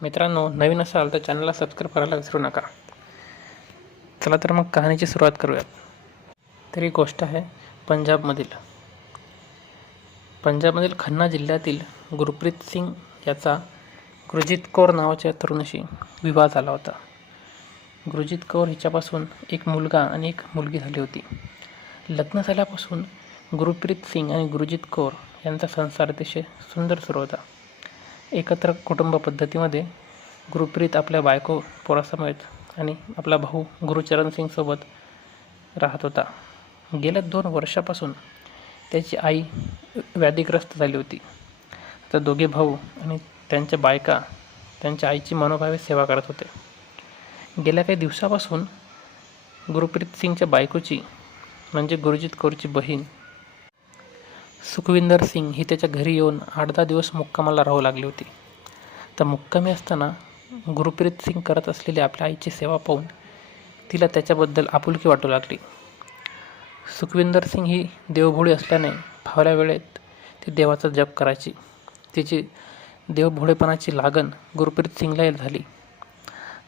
मित्रांनो, नवीन असाल तर चॅनलला सबस्क्राईब करायला विसरू नका. चला तर मग कहाणीची सुरुवात करूयात. तर ही गोष्ट आहे पंजाबमधील खन्ना जिल्ह्यातील गुरप्रीत सिंग याचा गुरजीत कौर नावाच्या तरुणाशी विवाह झाला होता. गुरजीत कौर हिच्यापासून एक मुलगा आणि एक मुलगी झाली होती. लग्न झाल्यापासून गुरप्रीत सिंग आणि गुरजीत कौर यांचा संसार अतिशय सुंदर सुरू होता. एकत्र कुटुंब पद्धतीमध्ये गुरप्रीत आपल्या बायको पोरासमेत आणि आपला भाऊ गुरुचरण सिंगसोबत राहत होता. गेल्या 2 वर्षापासून त्याची आई व्याधीग्रस्त झाली होती. आता दोघे भाऊ आणि त्यांच्या बायका त्यांच्या आईची मनोभावे सेवा करत होते. गेल्या काही दिवसापासून गुरप्रीत सिंगच्या बायकोची म्हणजे गुरजीत कौरची बहीण सुखविंदर सिंग ही त्याच्या घरी येऊन 8-10 दिवस मुक्कामाला राहू लागली होती. तर मुक्कामी असताना गुरप्रीत सिंग करत असलेली आपल्या आईची सेवा पाहून तिला त्याच्याबद्दल आपुलकी वाटू लागली. सुखविंदर सिंग ही देवभोळी असल्याने फावल्या वेळेत ती देवाचा जप करायची. तिची देवभोळेपणाची लागण गुरप्रीत सिंगला झाली.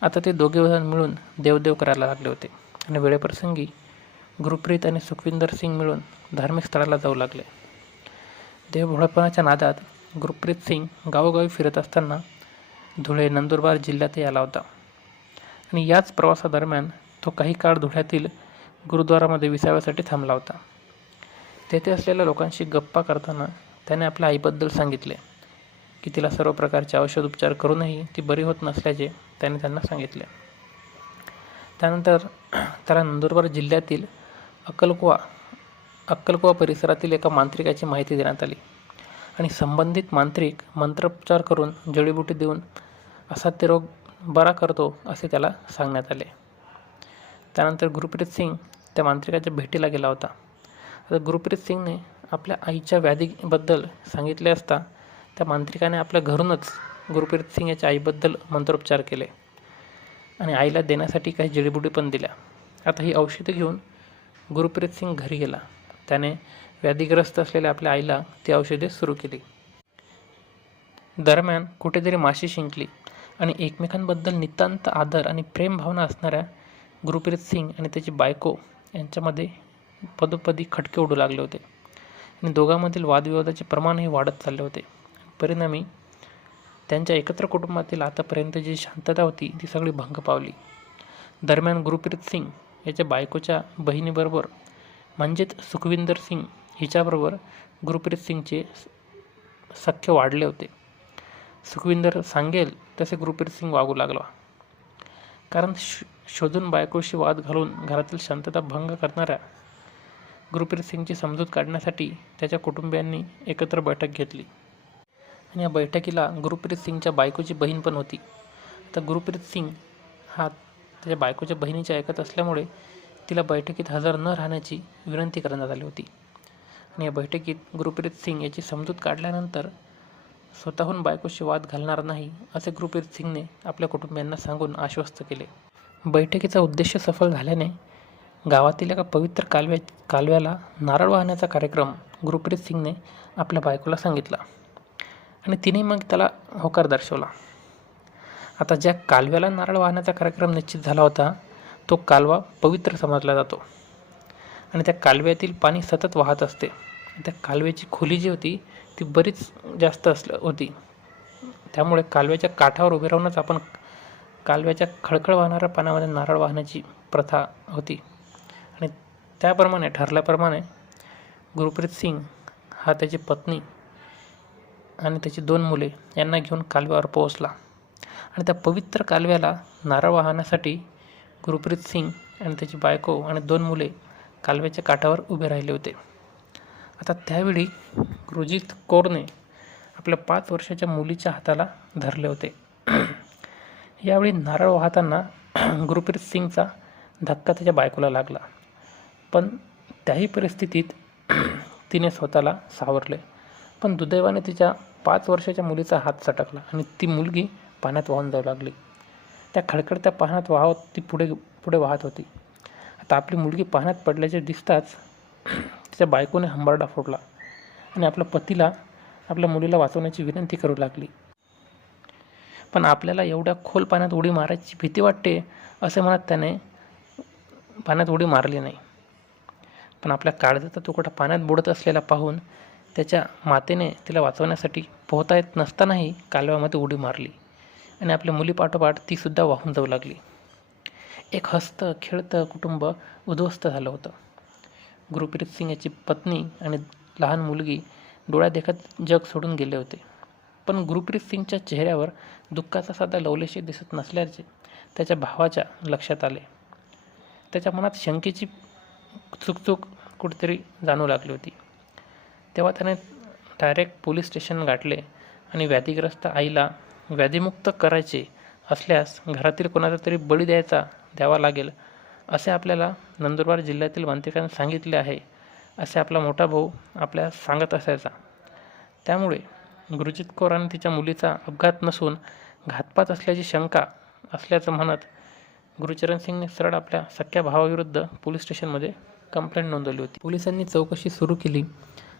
आता ते दोघेजण मिळून देवदेव करायला लागले होते आणि वेळेप्रसंगी गुरप्रीत आणि सुखविंदर सिंग मिळून धार्मिक स्थळाला जाऊ लागले. देवभोळेपणाच्या नादात गुरप्रीत सिंग गावोगावी फिरत असताना धुळे, नंदुरबार जिल्ह्यातही आला होता आणि याच प्रवासादरम्यान तो काही काळ धुळ्यातील गुरुद्वारामध्ये विसाव्यासाठी थांबला होता. तेथे असलेल्या लोकांशी गप्पा करताना त्याने आपल्या आईबद्दल सांगितले की तिला सर्व प्रकारचे औषधोपचार करूनही ती बरी होत नसल्याचे त्याने त्यांना सांगितले. त्यानंतर त्याला नंदुरबार जिल्ह्यातील अक्कलकुवा परिसरातील एका मांत्रिकाची माहिती देण्यात आली आणि संबंधित मांत्रिक मंत्रोपचार करून जडीबुटी देऊन असाध्य रोग बरा करतो असे त्याला सांगण्यात आले. त्यानंतर गुरप्रीत सिंग त्या मांत्रिकाच्या भेटीला गेला होता. आता गुरप्रीत सिंगने आपल्या आईच्या व्याधीबद्दल सांगितले असता त्या मांत्रिकाने आपल्या घरूनच गुरप्रीत सिंग याच्या आईबद्दल मंत्रोपचार केले आणि आईला देण्यासाठी काही जडीबुटी पण दिल्या. आता ही औषधे घेऊन गुरप्रीत सिंग घरी गेला. त्याने व्याधीग्रस्त असलेल्या आपल्या आईला ती औषधे सुरू केली. दरम्यान कुठेतरी माशी शिंकली आणि एकमेकांबद्दल नितांत आदर आणि प्रेम भावना असणाऱ्या गुरप्रीत सिंग आणि त्याची बायको यांच्यामध्ये पदोपदी खटके उडू लागले होते आणि दोघांमधील वादविवादाचे प्रमाणही वाढत चालले होते. परिणामी त्यांच्या एकत्र कुटुंबातील आतापर्यंत जी शांतता होती ती सगळी भंग पावली. दरम्यान गुरप्रीत सिंग याच्या बायकोच्या बहिणीबरोबर म्हणजेच सुखविंदर सिंग हिच्याबरोबर गुरप्रीत सिंगचे सख्य वाढले होते. सुखविंदर सांगेल तसे गुरप्रीत सिंग वागू लागला. कारण शोधून बायकोशी वाद घालून घरातील शांतता भंग करणाऱ्या गुरप्रीत सिंगची समजूत काढण्यासाठी त्याच्या कुटुंबियांनी एकत्र बैठक घेतली आणि या बैठकीला गुरप्रीत सिंगच्या बायकोची बहीण पण होती. तर गुरप्रीत सिंग हा त्याच्या बायकोच्या बहिणीचे ऐकत असल्यामुळे तिला बैठकीत हजर न राहण्याची विनंती करण्यात आली होती आणि या बैठकीत गुरप्रीत सिंग याची समजूत काढल्यानंतर स्वतःहून बायकोशी वाद घालणार नाही असे गुरप्रीत सिंगने आपल्या कुटुंबियांना सांगून आश्वस्त केले. बैठकीचा उद्देश सफल झाल्याने गावातील एका पवित्र कालव्याला नारळ वाहण्याचा कार्यक्रम गुरप्रीत सिंगने आपल्या बायकोला सांगितला आणि तिने मग त्याला होकार दर्शवला. आता ज्या कालव्याला नारळ वाहण्याचा कार्यक्रम निश्चित झाला होता तो कालवा पवित्र समजला जातो आणि त्या कालव्यातील पाणी सतत वाहत असते. त्या कालव्याची खोली जी होती ती बरीच जास्त होती. त्यामुळे कालव्याच्या काठावर उभे राहूनच आपण कालव्याच्या खळखळ वाहणाऱ्या पाण्यामध्ये नारळ वाहण्याची प्रथा होती आणि त्याप्रमाणे ठरल्याप्रमाणे गुरप्रीत सिंग हा त्याची पत्नी आणि त्याची 2 मुले यांना घेऊन कालव्यावर पोहोचला आणि त्या पवित्र कालव्याला नारळ वाहण्यासाठी गुरप्रीत सिंग आणि त्याची बायको आणि 2 मुले कालव्याच्या काठावर उभे राहिले होते. आता त्यावेळी गुरजीत कौरने आपल्या 5 वर्षाच्या मुलीच्या हाताला धरले होते. यावेळी नारळ वाहताना गुरप्रीत सिंगचा धक्का त्याच्या बायकोला लागला, पण त्याही परिस्थितीत तिने स्वतःला सावरले. पण दुर्दैवाने तिच्या 5 वर्षाच्या मुलीचा हात सटकला आणि ती मुलगी पाण्यात वाहून जाऊ लागली. त्या खळखळत्या पाण्यात ती पुढे वाहत होती. आता आपली मुलगी पाण्यात पडल्याचे दिसताच तिच्या बायकोने हंबरडा फोडला आणि आपल्या पतीला आपल्या मुलीला वाचवण्याची विनंती करू लागली. पण आपल्याला एवढ्या खोल पाण्यात उडी मारायची भीती वाटते असे म्हणत त्याने पाण्यात उडी मारली नाही. पण आपल्या काळजाचा तुकडा पाण्यात बुडत असलेला पाहून त्याच्या मातेने तिला वाचवण्यासाठी पोहता येत नसतानाही कालव्यामध्ये उडी मारली आणि आपल्या मुलीपाठोपाठ तीसुद्धा वाहून जाऊ लागली. एक हसतं खेळतं कुटुंब उद्ध्वस्त झालं होतं. गुरप्रीत सिंग याची पत्नी आणि लहान मुलगी डोळ्यादेखत जग सोडून गेले होते. पण गुरप्रीत सिंगच्या चेहऱ्यावर दुःखाचा साधा लवलेश दिसत नसल्याचे त्याच्या भावाच्या लक्षात आले. त्याच्या मनात शंकेची चुकचुक कुठेतरी जाणू लागली होती. तेव्हा त्याने डायरेक्ट पोलीस स्टेशन गाठले आणि व्याधीग्रस्त आईला व्याधीमुक्त करायचे असल्यास घरातील कोणाचा तरी बळी द्यावा लागेल असे आपल्याला नंदुरबार जिल्ह्यातील मांत्रिकांनी सांगितले आहे असे आपला मोठा भाऊ आपल्याला सांगत असायचा. त्यामुळे गुरजीत कौर आणि तिच्या मुलीचा अपघात नसून घातपात असल्याची शंका असल्याचं म्हणत गुरुचरण सिंगने सरळ आपल्या सख्या भावाविरुद्ध पोलीस स्टेशनमध्ये कंप्लेंट नोंदवली होती. पोलिसांनी चौकशी सुरू केली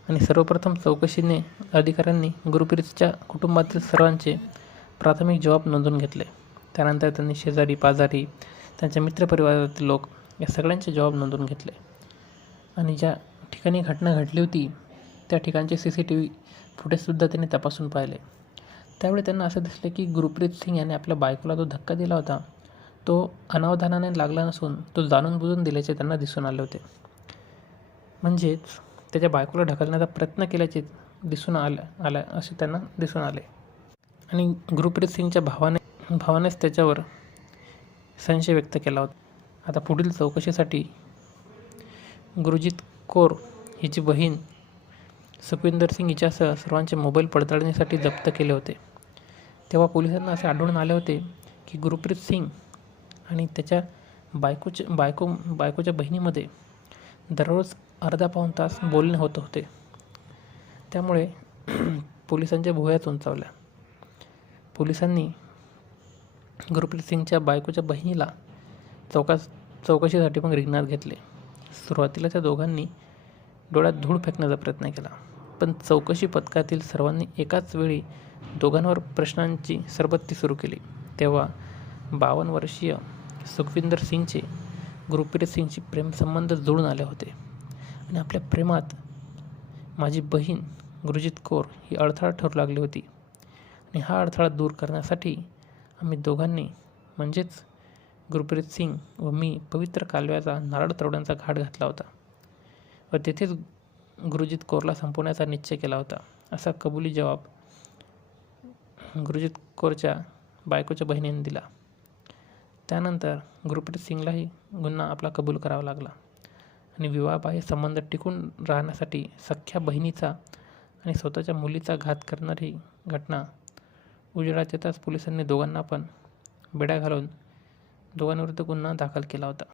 आणि सर्वप्रथम चौकशीने अधिकाऱ्यांनी गुरप्रीतच्या कुटुंबातील सर्वांचे प्राथमिक जबाब नोंदवून घेतले. त्यानंतर त्यांनी शेजारी पाजारी त्यांच्या मित्रपरिवारातील लोक या सगळ्यांचे जबाब नोंदवून घेतले आणि ज्या ठिकाणी घटना घडली होती त्या ठिकाणचे CCTV फुटेजसुद्धा त्यांनी तपासून पाहिले. त्यावेळी त्यांना असं दिसले की गुरप्रीत सिंग याने आपल्या बायकोला जो धक्का दिला होता तो अनावधानाने लागला नसून तो जाणून बुजून दिल्याचे त्यांना दिसून आले होते. म्हणजेच त्याच्या बायकोला ढकलण्याचा प्रयत्न केल्याचे दिसून आला असे त्यांना दिसून आले आणि गुरप्रीत सिंगच्या भावानेच त्याच्यावर संशय व्यक्त केला होता. आता पुढील चौकशीसाठी गुरजीत कौर हिची बहीण सुखविंदर सिंग हिच्यासह सर्वांचे मोबाईल पडताळणीसाठी जप्त केले होते. तेव्हा पोलिसांना असे आढळून आले होते की गुरप्रीत सिंग आणि त्याच्या बायकोच्या बहिणीमध्ये दररोज अर्धा पाऊण तास बोलणे होत होते. त्यामुळे पोलिसांच्या भुवया उंचावल्या. पोलिसांनी गुरप्रीत सिंगच्या बायकोच्या बहिणीला चौकशीसाठी मग रिंगणात घेतले. सुरुवातीला त्या दोघांनी डोळ्यात धूळ फेकण्याचा प्रयत्न केला, पण चौकशी पथकातील सर्वांनी एकाच वेळी दोघांवर प्रश्नांची सरबत्ती सुरू केली. तेव्हा 52 वर्षीय सुखविंदर सिंगचे गुरप्रीत सिंगशी प्रेमसंबंध जुळून आले होते आणि आपल्या प्रेमात माझी बहीण गुरजीत कौर ही अडथळा ठरू लागली होती आणि हा अडथळा दूर करण्यासाठी आम्ही दोघांनी म्हणजेच गुरप्रीत सिंग व मी पवित्र कालव्याचा नारळ तरोड्यांचा घाट घातला होता व तेथेच गुरजीत कौरला संपवण्याचा निश्चय केला होता असा कबुली जबाब गुरजीत कौरच्या बायकोच्या बहिणीने दिला. त्यानंतर गुरप्रीत सिंगलाही गुन्हा आपला कबूल करावा लागला आणि विवाहबाह्य संबंध टिकून राहण्यासाठी सख्ख्या बहिणीचा आणि स्वतःच्या मुलीचा घात करणारी घटना उजेडात येताच पोलिसांनी दोघांना पण बेड्या घालून दोघांविरुद्ध गुन्हा दाखल केला होता.